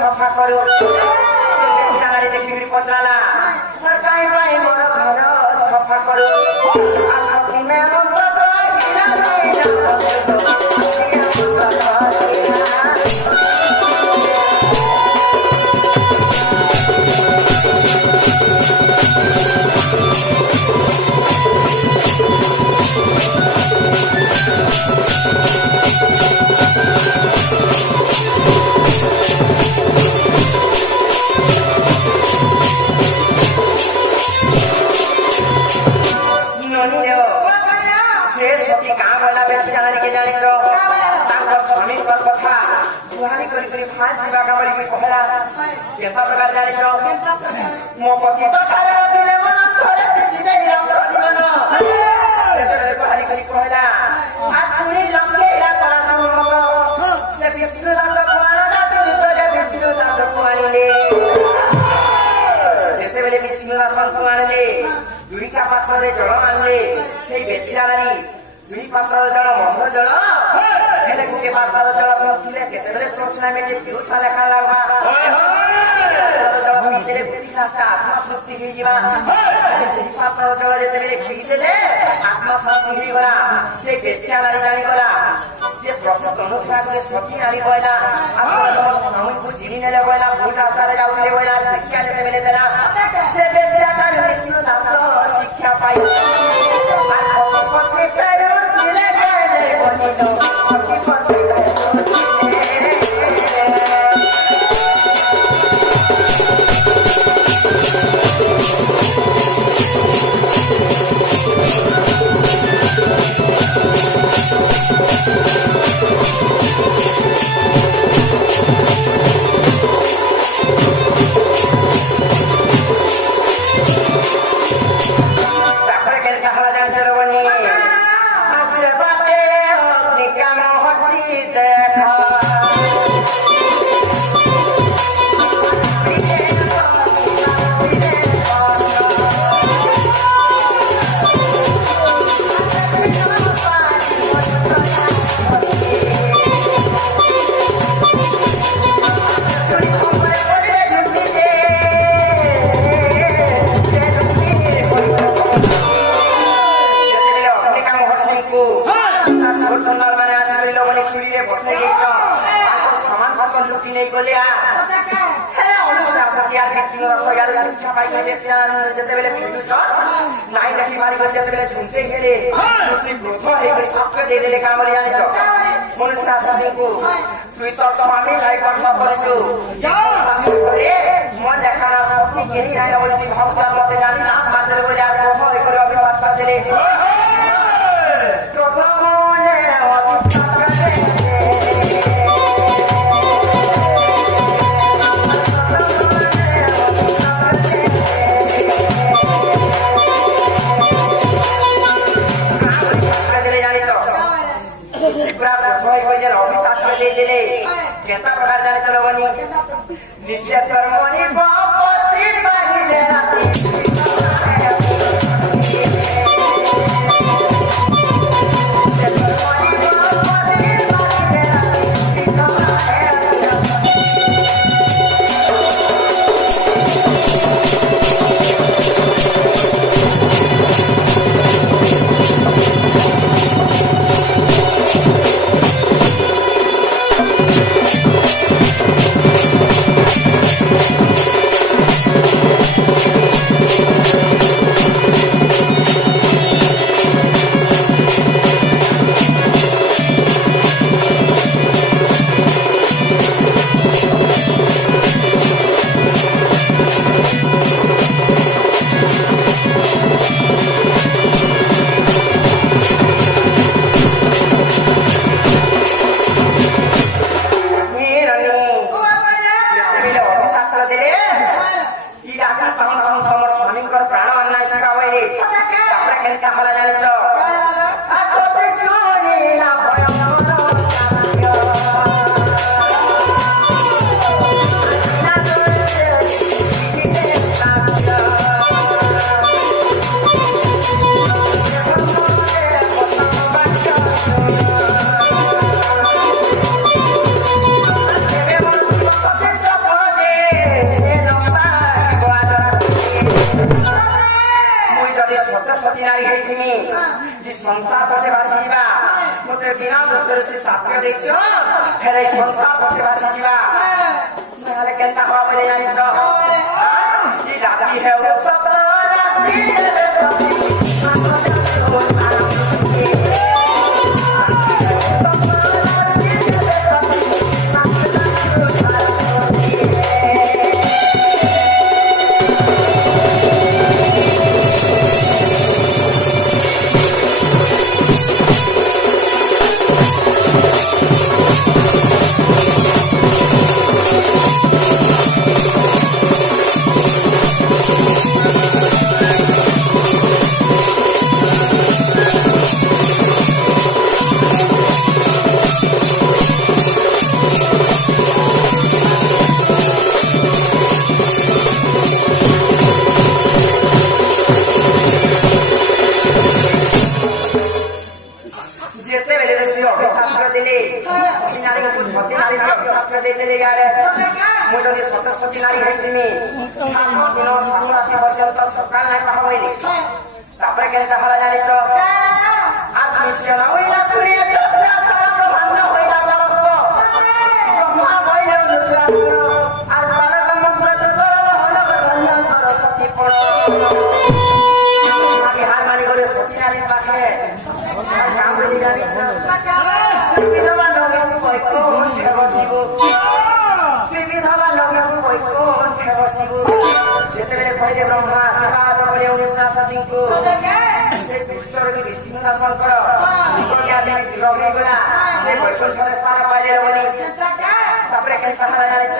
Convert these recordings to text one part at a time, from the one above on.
सफा करो देखिए पतला କେତେ ପ୍ରକାର ଜାଣିଛ ମୋ ପତି ତ ଖାଲି ଅଥିଲେ ମନ ଥରେ ପିଟି ଦେଇ ରଙ୍ଗ ଜୀବନ ଯେତେବେଳେ ବାହାରି କରି କହିଲା ଆଛୁଣି ଲକ୍ଷ୍ୟ ଏରା କଳା ସମତ ସେ ବିଷ୍ଣୁ ଦାସକୁ ଆଣିଲା ଭିତରେ ବିଷ୍ଣୁ ଦାସକୁ ଆଣିଲେ ଯେତେବେଳେ ବିଷ୍ଣୁ ଦାସକୁ ଆଣିଲେ ଦୁଇଟା ପାତ୍ରରେ ଜଳ ଆଣିଲେ ସେଇ ବେଚିଆ ନାରୀ ଦୁଇ ପାତ୍ରର ଜଳ ମନ୍ଦ ଜଳ ହେଲେ ଗୋଟିଏ ପାତ୍ରର ଜଳ ପିଉଥିଲେ କେତେବେଳେ ଶୋଚନା ମେଜେ ପିଉଛା ଲେଖା ଲାଗବା ଜଳ ପିଇଦେଲେ ବୁଝିଲା ସେ ଆତ୍ମା ତୃପ୍ତି ହେଇଯିବା ସେହି ପାତ୍ରର ଜଳ ଯେତେବେଳେ ପିଇଦେଲେ ଆତ୍ମା ତୃପ୍ତି ହେଇଗଲା ସେ ବେଚିଆ ନାରୀ ଜାଣିଗଲା ଯେ ପ୍ରକୃତ ଅନୁସାରେ ସତୀ ନାରୀ କହିଲା ଆମକୁ ଚିନି ନେଲେ କହିଲା ଭୁଲ ରାସ୍ତାରେ ଯାଉଥିଲେ କହିଲା ଶିକ୍ଷା ଯେତେବେଳେ ଦେଲା ସେ ବେଚିଆଟା ବିଷ୍ଣୁ ଦାସ ଶିକ୍ଷା ପାଇ ଯେତେବେଳେ ଫିଟୁଛ ନାଇଁ ଦେଖି ମାରି ଯେତେବେଳେ ଝୁଣ୍ଟେ ଖେଳେ କ୍ରୋଧ ହେଇକରି ସାପ ଦେଇଦେଲେ କାମରେ ଜାଣିଛ ମନୁଷ୍ୟ ଆସାଦୀଙ୍କୁ তুই তো আমি লাই কর্ম করেছো মন দেখানা সত্যি কেহি নাই বলি ভাবতার মতে জানি না মাঝে বলে আর ক্রোধ হয়ে করে অভিশাপ দিলে ক্রোধ মনে কেতা প্রকার জানি চলো বনি নিশ্চয় কর্মনি বাপতি বাহিলে রাতি संसार पछे बाजीबा मते बिना दोस्तर से साप्य देछो फेरे संसार पछे बाजीबा नहले केनता हवा बोले जानि छ ई राती है वो सब राती ଯଦି ସତସ୍ପତି ନାରୀ ହେଇଥିମି 7 ଦିନ 7 ରାତି ପର୍ଯ୍ୟନ୍ତ ସକାଳ ନାଇଁ ପାହ ବୋଇଲି ତାପରେ କେନ୍ତା ହେଲା ଜାଣିଛ আর সূচনা হইলা শুনিয়ে তোমরা সারা ব্রহ্মাণ্ড হইলা জগৎ ব্রহ্মা বইলে অনুসরণ আর বালক মন্ত্র করব হলো ধন্য সরস্বতী পড় আমি হার মানি করে সতী নারীর পাশে কাম বলি জানিছ বিধবা নগরକୁ বৈকুণ্ঠ ঠেব জীব বিধবা নগরକୁ বৈকুণ্ঠ ঠেব জীব যেତେବେଳେ କହିଲେ ବ୍ରହ୍ମା ସକାଳ ପରେ 19 ସତୀଙ୍କୁ সিংহাসনকর সেই বৈকুণ্ঠরে স্থান পাইলে বলি তারপরে কেন হারা জানিছ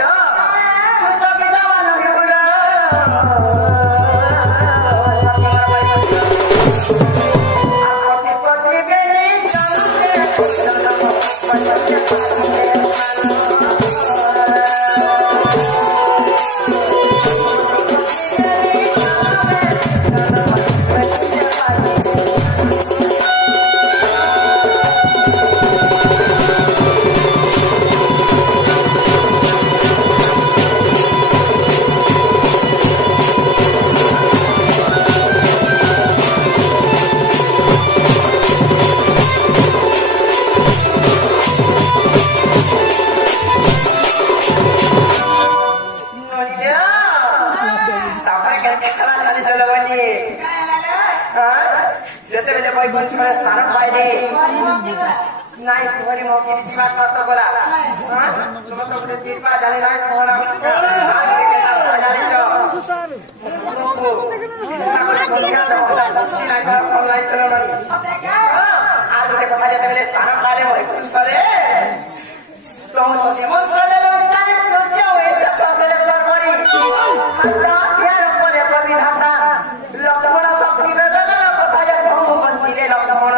যেতেবেলে বৈকুণ্ঠরে স্থান পাইলে নাই তোমারি মকি বিবাহ কত করা তোমার তো কৃপা জানি নাই কোনা জানিছ আর গোটে কথা যেতেবেলে স্থান পাইলে বৈকুণ্ঠরে সরস্বতী মন্ত্র দেবে সূর্য হয়েছে তবে তরবারি উপরে প্রবিধাতা লক্ষ্মণ শক্তি বেদনা কথা যে ভঙ্গ বঞ্চিলে লক্ষ্মণ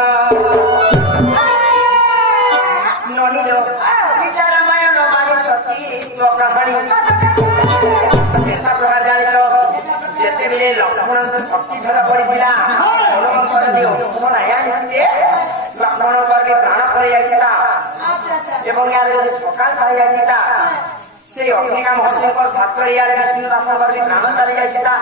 ননিল বিচার রামায়ণ বাণী সতী কাহাণী প্রকার জানিছ যেতেবেলে লক্ষ্মণ শক্তি ধরা পড়িছিলা হনুমন্তর যে লক্ষ্মণ আয়া নিতে লক্ষ্মণଙ୍କର ବି ପ୍ରାଣ ପଳେଇ ଯାଇଥିଲା ଏବଂ ୟାର ଯଦି ସକାଳ ପାଇ ଯାଇଥିଲା সেই অগ্নিকাম হস্তিঙ্কর ছাত্র ইয়ারে বিষ্ণু দাসଙ୍କର ବି ପ୍ରାଣ ଚାଲି ଯାଇଥିଲା